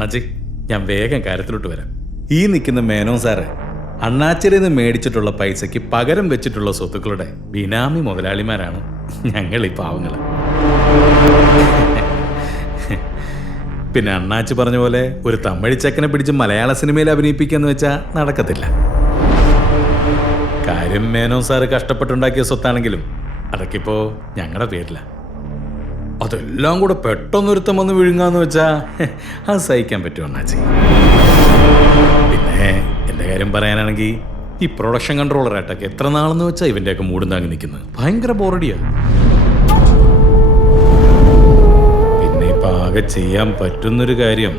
അണ്ണാച്ചി, ഞാൻ വേഗം കാര്യത്തിലോട്ട് വരാം. ഈ നിൽക്കുന്ന മേനോൻ സാറ് അണ്ണാച്ചിയിൽ നിന്ന് മേടിച്ചിട്ടുള്ള പൈസയ്ക്ക് പകരം വെച്ചിട്ടുള്ള സ്വത്തുക്കളുടെ ബിനാമി മുതലാളിമാരാണ് ഞങ്ങൾ ഈ പാവങ്ങൾ. പിന്നെ അണ്ണാച്ചി പറഞ്ഞ പോലെ ഒരു തമിഴ് ചെക്കനെ പിടിച്ച് മലയാള സിനിമയിൽ അഭിനയിപ്പിക്കാന്ന് വെച്ചാൽ നടക്കത്തില്ല. കാര്യം മേനോൻ സാറ് കഷ്ടപ്പെട്ടുണ്ടാക്കിയ സ്വത്താണെങ്കിലും അതൊക്കെ ഇപ്പോൾ ഞങ്ങളുടെ പേരില്ല. അതെല്ലാം കൂടെ പെട്ടെന്നൊരുത്തം വന്ന് വിഴുങ്ങാന്ന് വെച്ചാ അത് സഹിക്കാൻ പറ്റുമോ അണ്ണാച്ചി? പിന്നെ എൻ്റെ കാര്യം പറയാനാണെങ്കിൽ ഈ പ്രൊഡക്ഷൻ കൺട്രോളറായിട്ടൊക്കെ എത്ര നാളെന്ന് വെച്ചാൽ ഇവൻ്റെയൊക്കെ മൂടും താങ്ങി നിൽക്കുന്നത് ഭയങ്കര ബോറടിയാ. പിന്നെ ഇപ്പം ആകെ ചെയ്യാൻ പറ്റുന്നൊരു കാര്യം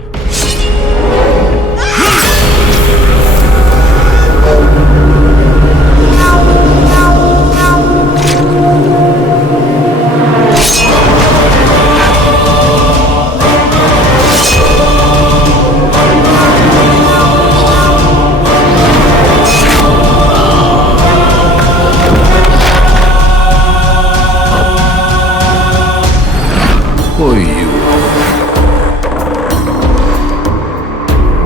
Oi.